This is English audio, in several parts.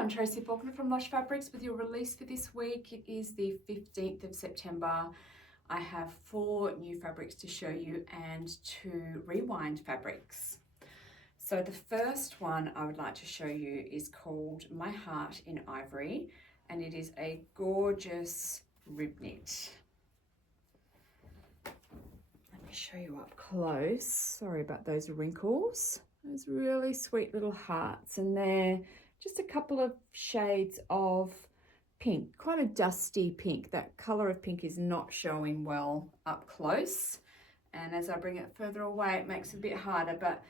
I'm Tracy Faulkner from Lush Fabrics with your release for this week. It is the 15th of September. I have 4 new fabrics to show you and 2 rewind fabrics. So the first one I would like to show you is called My Heart in Ivory, and it is a gorgeous rib knit. Let me show you up close. Sorry about those wrinkles. Those really sweet little hearts, and they're just a couple of shades of pink, quite a dusty pink. That color of pink is not showing well up close, and as I bring it further away it makes it a bit harder, but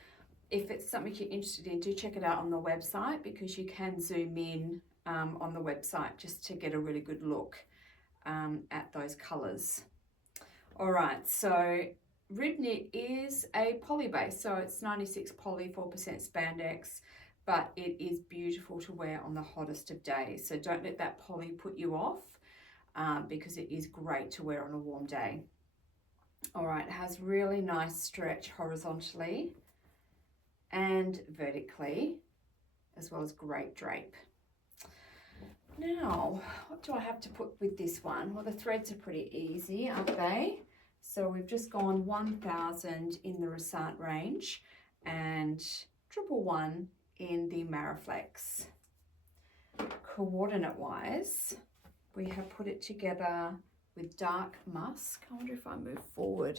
if it's something you're interested in, do check it out on the website, because you can zoom in on the website just to get a really good look at those colors. All right, so rib knit is a poly base, so it's 96 poly, 4% spandex, but it is beautiful to wear on the hottest of days. So don't let that poly put you off, because it is great to wear on a warm day. All right, it has really nice stretch horizontally and vertically, as well as great drape. Now, what do I have to put with this one? Well, the threads are pretty easy, aren't they? So we've just gone 1000 in the Resant range and 111 in the Mariflex. Coordinate wise, we have put it together with dark musk. I wonder if I move forward,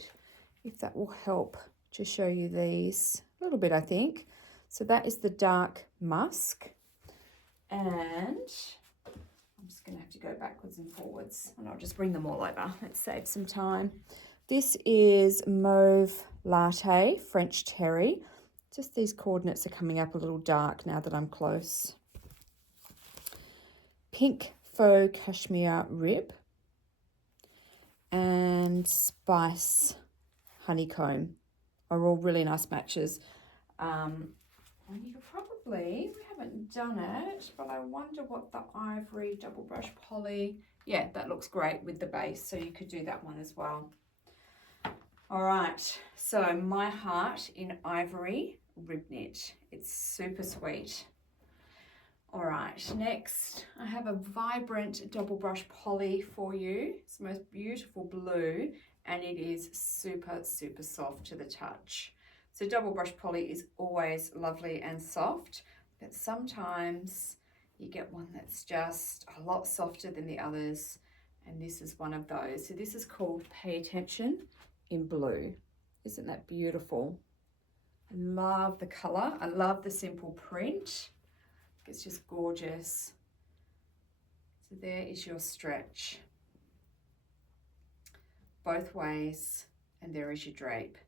if that will help to show you these a little bit, I think. So that is the dark musk, and I'm just going to have to go backwards and forwards, and I'll just bring them all over. Let's save some time. This is Mauve Latte, French Terry. Just these coordinates are coming up a little dark now that I'm close. Pink Faux Cashmere Rib and Spice Honeycomb are all really nice matches. And you could probably, we haven't done it, but I wonder what the ivory double brush poly, yeah, that looks great with the base, so you could do that one as well. All right, so My Heart in Ivory rib knit. It's super sweet. All right, next I have a vibrant double brush poly for you. It's the most beautiful blue, and it is super, super soft to the touch. So double brush poly is always lovely and soft, but sometimes you get one that's just a lot softer than the others, and this is one of those. So this is called Pay Attention in blue. Isn't that beautiful? I love the color. I love the simple print. It's just gorgeous. So there is your stretch both ways, and there is your drape.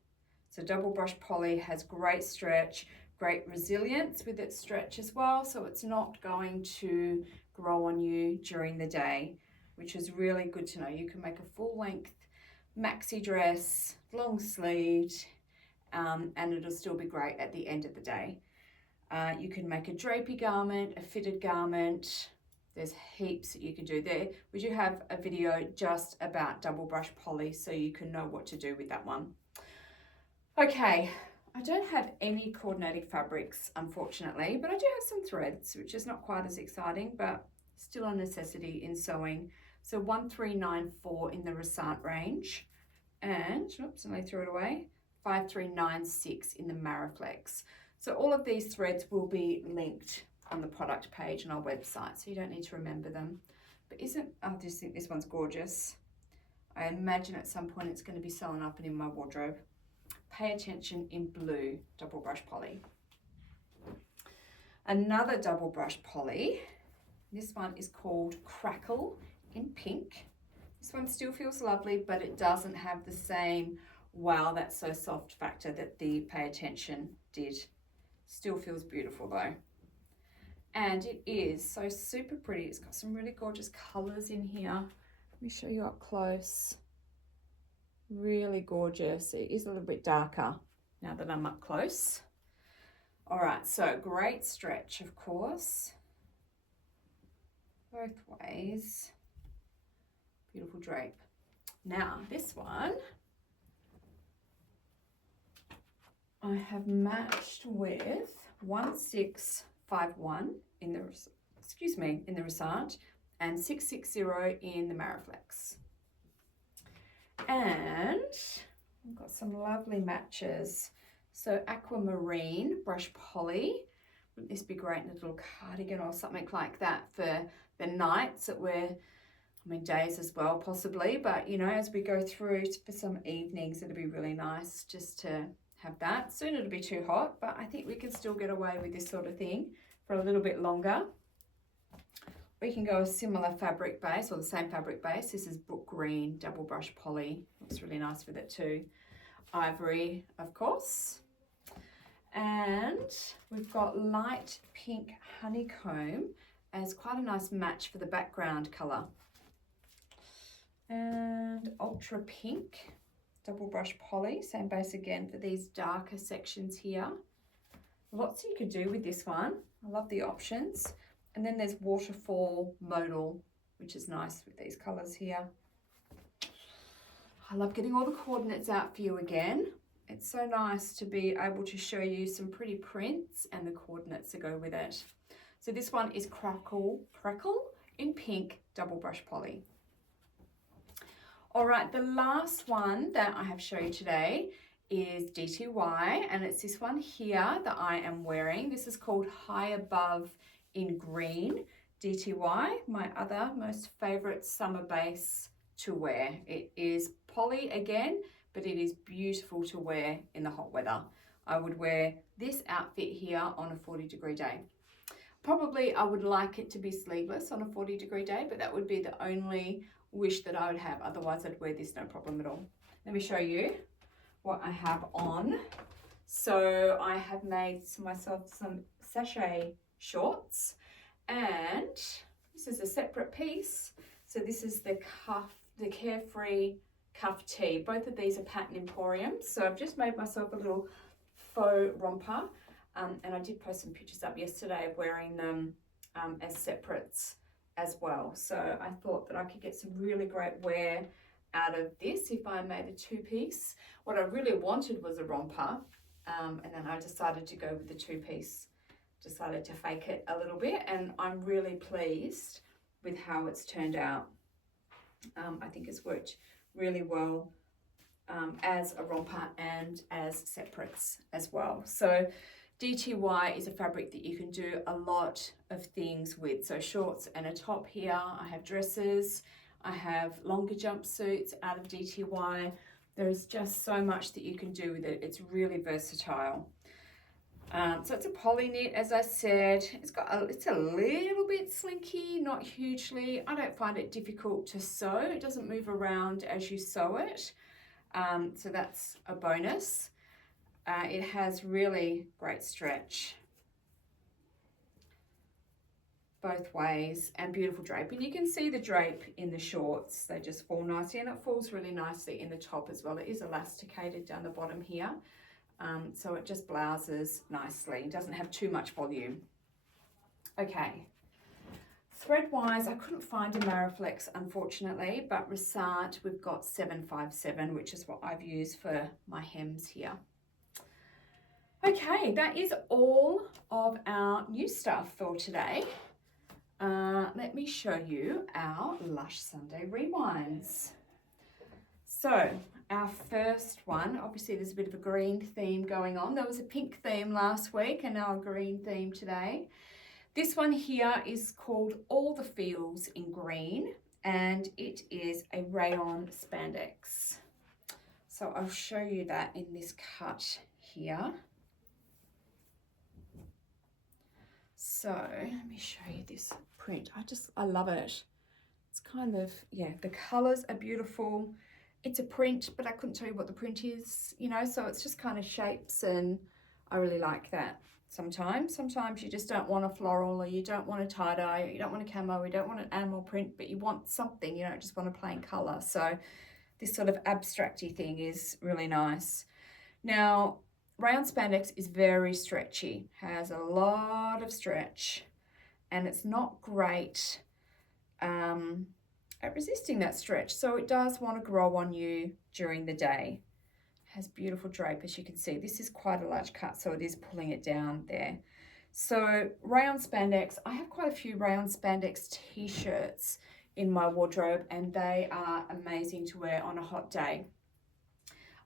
So double brush poly has great stretch, great resilience with its stretch as well, so it's not going to grow on you during the day, which is really good to know. You can make a full length maxi dress, long sleeved, and it'll still be great at the end of the day. You can make a drapey garment, a fitted garment. There's heaps that you can do there. We do have a video just about double brush poly, so you can know what to do with that one. Okay, I don't have any coordinating fabrics, unfortunately, but I do have some threads, which is not quite as exciting, but still a necessity in sewing. So 1394 in the Resant range, and, oops, and I threw it away, 5396 in the Mariflex. So all of these threads will be linked on the product page on our website, so you don't need to remember them. But I just think this one's gorgeous. I imagine at some point it's going to be sewn up and in my wardrobe. Pay Attention in blue, double brush poly. Another double brush poly, this one is called Crackle in pink. This one still feels lovely, but it doesn't have the same wow, that's so soft factor that the Pay Attention did. Still feels beautiful though. And it is so super pretty. It's got some really gorgeous colors in here. Let me show you up close. Really gorgeous. It is a little bit darker now that I'm up close. All right, so great stretch, of course, both ways. Beautiful drape. Now this one I have matched with 1651 in the excuse me, in the Resart, and 660 in the Mariflex. And I've got some lovely matches. So aquamarine brush poly. Wouldn't this be great in a little cardigan or something like that for the nights that we're, I mean days as well possibly, but you know, as we go through for some evenings, it'll be really nice just to have that. Soon it'll be too hot, but I think we can still get away with this sort of thing for a little bit longer. We can go a similar fabric base or the same fabric base. This is Book Green double brush poly. Looks really nice with it too. Ivory, of course. And we've got light pink honeycomb as quite a nice match for the background colour. And ultra pink double brush poly, same base again for these darker sections here. Lots you could do with this one. I love the options. And then there's waterfall modal, which is nice with these colours here. I love getting all the coordinates out for you again. It's so nice to be able to show you some pretty prints and the coordinates that go with it. So this one is Crackle in pink double brush poly. All right, the last one that I have shown you today is DTY, and it's this one here that I am wearing. This is called High Above in green. DTY, my other most favorite summer base to wear. It is poly again, but it is beautiful to wear in the hot weather. I would wear this outfit here on a 40-degree day. Probably I would like it to be sleeveless on a 40-degree day, but that would be the only wish that I would have. Otherwise I'd wear this no problem at all. Let me show you what I have on. So I have made myself some sachet shorts, and this is a separate piece. So this is the cuff, the Carefree cuff tee. Both of these are Pattern Emporium. So I've just made myself a little faux romper, and I did post some pictures up yesterday of wearing them as separates as well. So I thought that I could get some really great wear out of this if I made a two-piece. What I really wanted was a romper, and then I decided to go with the two-piece. Decided to fake it a little bit, and I'm really pleased with how it's turned out. I think it's worked really well as a romper and as separates as well. So DTY is a fabric that you can do a lot of things with. So shorts and a top here. I have dresses. I have longer jumpsuits out of DTY. There's just so much that you can do with it. It's really versatile. So it's a poly knit, as I said. It's a little bit slinky, not hugely. I don't find it difficult to sew. It doesn't move around as you sew it. So that's a bonus. It has really great stretch both ways and beautiful drape. And you can see the drape in the shorts. They just fall nicely, and it falls really nicely in the top as well. It is elasticated down the bottom here. So it just blouses nicely. It doesn't have too much volume. Okay. Thread-wise, I couldn't find a Mariflex, unfortunately, but Resart, we've got 757, which is what I've used for my hems here. Okay, that is all of our new stuff for today. Let me show you our Lush Sunday Rewinds. So, our first one, obviously there's a bit of a green theme going on. There was a pink theme last week and now a green theme today. This one here is called All the Feels in Green, and it is a rayon spandex. So I'll show you that in this cut here. So let me show you this print. I love it. It's kind of, yeah, the colors are beautiful. It's a print, but I couldn't tell you what the print is, you know, so it's just kind of shapes, and I really like that. Sometimes you just don't want a floral, or you don't want a tie-dye, or you don't want a camo, you don't want an animal print, but you want something, you don't just want a plain color. So this sort of abstract-y thing is really nice. Now, rayon spandex is very stretchy, has a lot of stretch, and it's not great at resisting that stretch. So it does want to grow on you during the day. It has beautiful drape, as you can see. This is quite a large cut, so it is pulling it down there. So rayon spandex, I have quite a few rayon spandex t-shirts in my wardrobe, and they are amazing to wear on a hot day.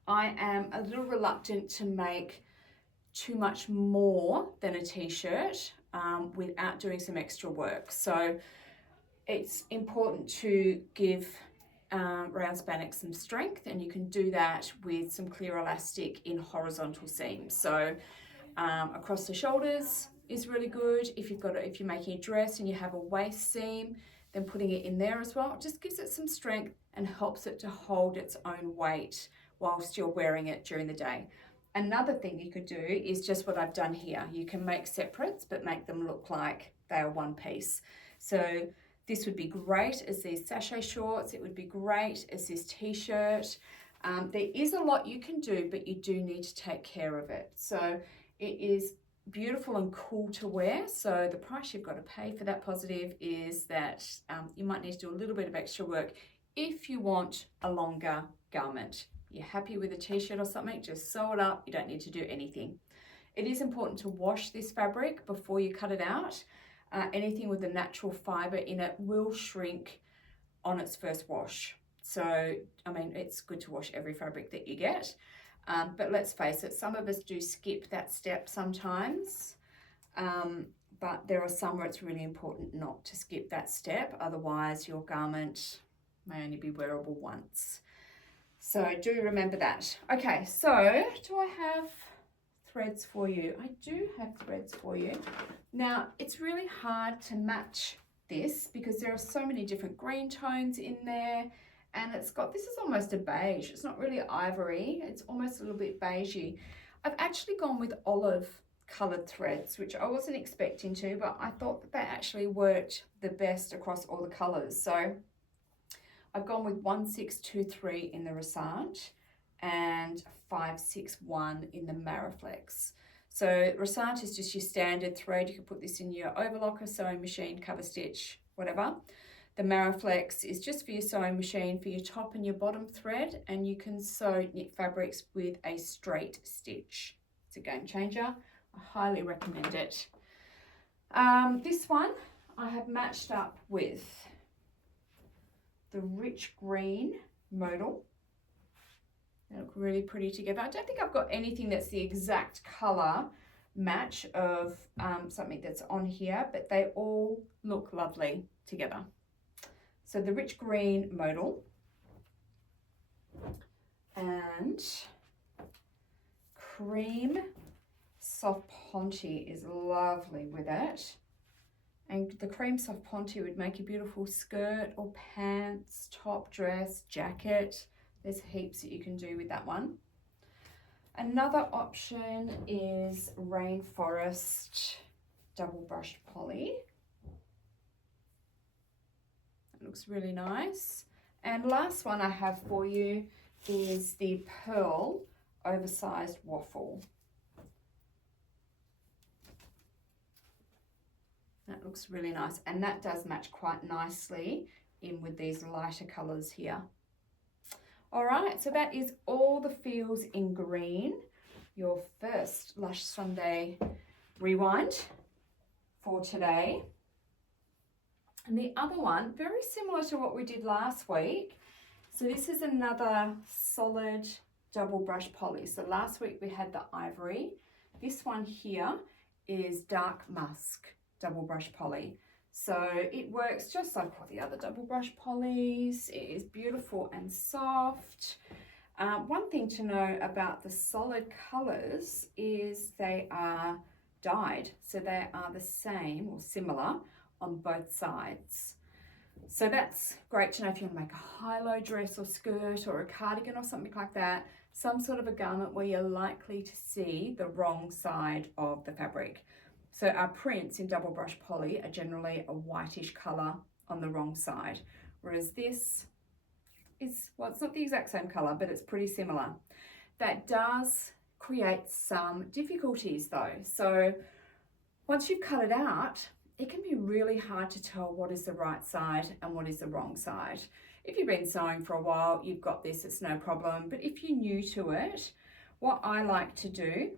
I am a little reluctant to make too much more than a t-shirt without doing some extra work. So it's important to give rayon spandex some strength, and you can do that with some clear elastic in horizontal seams. So across the shoulders is really good. If you're making a dress and you have a waist seam, then putting it in there as well just gives it some strength and helps it to hold its own weight whilst you're wearing it during the day. Another thing you could do is just what I've done here. You can make separates but make them look like they are one piece. So this would be great as these sachet shorts. It would be great as this t-shirt. There is a lot you can do, but you do need to take care of it. So it is beautiful and cool to wear. So the price you've got to pay for that positive is that you might need to do a little bit of extra work if you want a longer garment. You're happy with a t-shirt or something, just sew it up. You don't need to do anything. It is important to wash this fabric before you cut it out. Anything with a natural fibre in it will shrink on its first wash. So, I mean, it's good to wash every fabric that you get. But let's face it, some of us do skip that step sometimes. But there are some where it's really important not to skip that step. Otherwise, your garment may only be wearable once. So do remember that. Okay, so do I have threads for you? I do have threads for you. Now, it's really hard to match this because there are so many different green tones in there, and this is almost a beige. It's not really ivory. It's almost a little bit beigey. I've actually gone with olive colored threads, which I wasn't expecting to, but I thought that they actually worked the best across all the colors. So I've gone with 1623 in the Resant and 561 in the Mariflex. So Resant is just your standard thread. You can put this in your overlocker, sewing machine, cover stitch, whatever. The Mariflex is just for your sewing machine, for your top and your bottom thread, and you can sew knit fabrics with a straight stitch. It's a game changer. I highly recommend it. This one I have matched up with the rich green modal. They look really pretty together. I don't think I've got anything that's the exact colour match of something that's on here, but they all look lovely together. So the rich green modal and cream soft ponte is lovely with it. And the cream soft ponte would make a beautiful skirt or pants, top, dress, jacket. There's heaps that you can do with that one. Another option is Rainforest double brushed poly. It looks really nice. And last one I have for you is the Pearl oversized waffle. That looks really nice, and that does match quite nicely in with these lighter colours here. All right, so that is all the feels in green. Your first Lush Sunday rewind for today. And the other one, very similar to what we did last week. So this is another solid double brush poly. So last week we had the ivory. This one here is dark musk double brush poly. So it works just like all the other double brush polys. It is beautiful and soft. One thing to know about the solid colors is they are dyed. So they are the same or similar on both sides. So that's great to know if you want to make a high-low dress or skirt or a cardigan or something like that. Some sort of a garment where you're likely to see the wrong side of the fabric. So our prints in double brush poly are generally a whitish colour on the wrong side, whereas this is, well, it's not the exact same colour, but it's pretty similar. That does create some difficulties though. So once you've cut it out, it can be really hard to tell what is the right side and what is the wrong side. If you've been sewing for a while, you've got this, it's no problem. But if you're new to it, what I like to do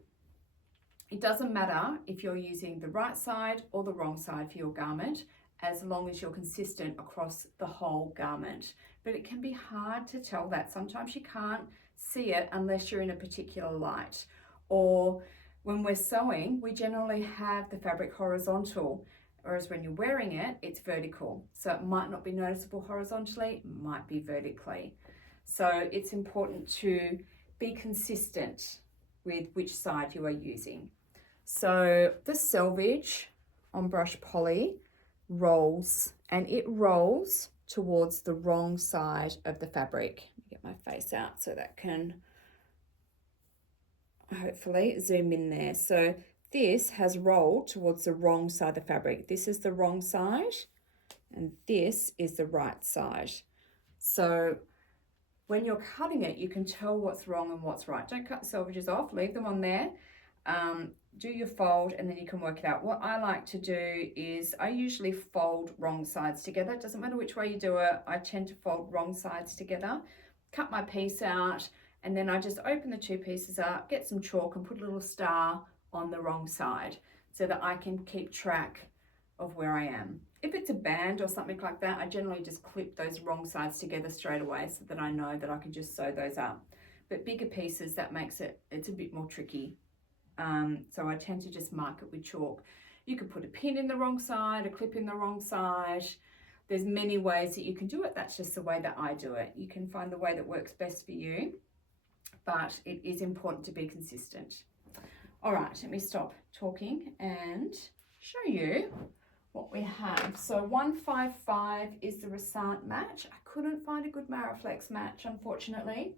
It doesn't matter if you're using the right side or the wrong side for your garment, as long as you're consistent across the whole garment. But it can be hard to tell that. Sometimes you can't see it unless you're in a particular light. Or when we're sewing, we generally have the fabric horizontal, whereas when you're wearing it, it's vertical. So it might not be noticeable horizontally, it might be vertically. So it's important to be consistent with which side you are using. So the selvage on brush poly rolls, and it rolls towards the wrong side of the fabric. Get my face out so that can hopefully zoom in there. So this has rolled towards the wrong side of the fabric. This is the wrong side and this is the right side. So when you're cutting it, you can tell what's wrong and what's right. Don't cut the selvages off, leave them on there. Do your fold and then you can work it out. What I like to do is I usually fold wrong sides together. It doesn't matter which way you do it. I tend to fold wrong sides together, cut my piece out, and then I just open the two pieces up, get some chalk and put a little star on the wrong side so that I can keep track of where I am. If it's a band or something like that, I generally just clip those wrong sides together straight away so that I know that I can just sew those up. But bigger pieces, that makes it's a bit more tricky. So I tend to just mark it with chalk. You could put a pin in the wrong side, a clip in the wrong side. There's many ways that you can do it. That's just the way that I do it. You can find the way that works best for you, but it is important to be consistent. All right, let me stop talking and show you what we have. So 155 is the Resant match. I couldn't find a good Mariflex match, unfortunately.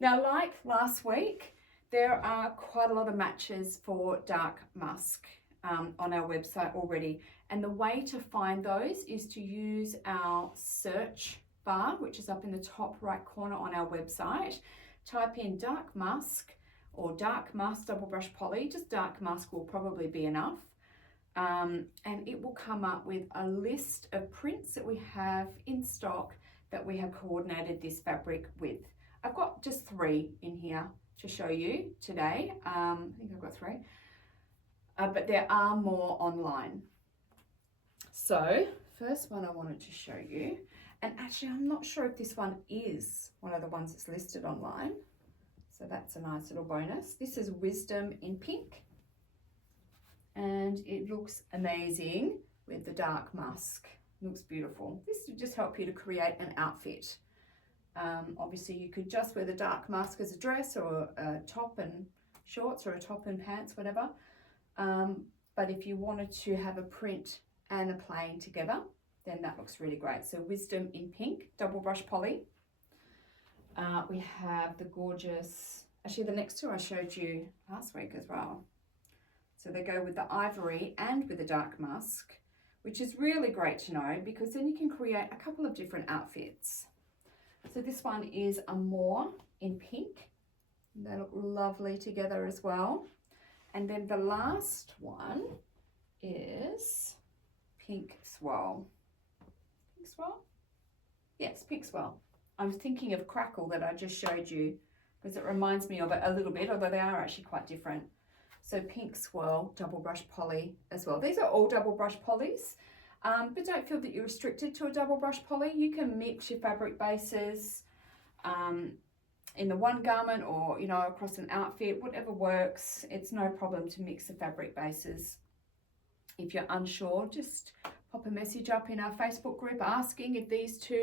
Now, like last week, there are quite a lot of matches for dark musk on our website already. And the way to find those is to use our search bar, which is up in the top right corner on our website. Type in dark musk or dark musk double brush poly. Just dark musk will probably be enough. And it will come up with a list of prints that we have in stock that we have coordinated this fabric with. I've got just 3 in here to show you today. I think I've got 3, but there are more online. So first one I wanted to show you, and actually I'm not sure if this one is one of the ones that's listed online. So that's a nice little bonus. This is Wisdom in pink, and it looks amazing with the dark musk. It looks beautiful. This will just help you to create an outfit. Obviously you could just wear the dark musk as a dress or a top and shorts or a top and pants, whatever. But if you wanted to have a print and a plain together, then that looks really great. So Wisdom in pink, double brush poly. We have the gorgeous, actually the next 2 I showed you last week as well. So they go with the ivory and with the dark musk, which is really great to know because then you can create a couple of different outfits. So this one is a Moor in pink. They look lovely together as well. And then the last one is Pink Swirl. Pink Swirl? Yes, Pink Swirl. I'm thinking of Crackle that I just showed you because it reminds me of it a little bit, although they are actually quite different. So Pink Swirl, double brush poly as well. These are all double brush polys. But don't feel that you're restricted to a double brush poly. You can mix your fabric bases in the one garment or, across an outfit, whatever works. It's no problem to mix the fabric bases. If you're unsure, just pop a message up in our Facebook group asking if these 2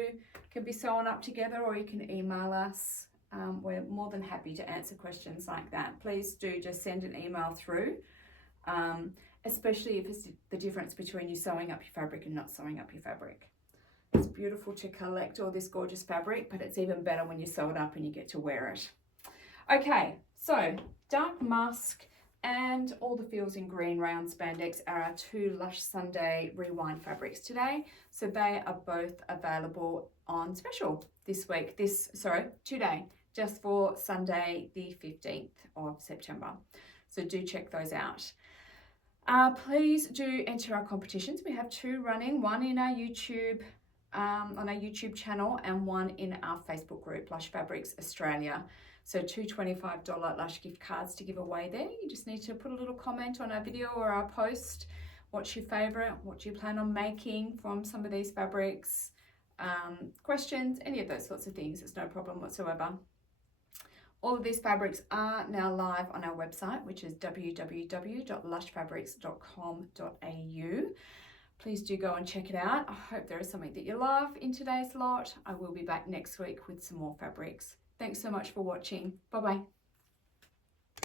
can be sewn up together, or you can email us. We're more than happy to answer questions like that. Please do just send an email through. Especially if it's the difference between you sewing up your fabric and not sewing up your fabric. It's beautiful to collect all this gorgeous fabric, but it's even better when you sew it up and you get to wear it. Okay, so dark musk and all the feels in green rayon spandex are our 2 Lush Sunday Rewind fabrics today. So they are both available on special this week, today, just for Sunday the 15th of September. So do check those out. Please do enter our competitions. We have 2 running, one in our YouTube, on our YouTube channel and one in our Facebook group, Lush Fabrics Australia. So 2 $25 Lush gift cards to give away there. You just need to put a little comment on our video or our post. What's your favorite? What do you plan on making from some of these fabrics? Questions, any of those sorts of things. It's no problem whatsoever. All of these fabrics are now live on our website, which is www.lushfabrics.com.au. Please do go and check it out. I hope there is something that you love in today's lot. I will be back next week with some more fabrics. Thanks so much for watching. Bye-bye.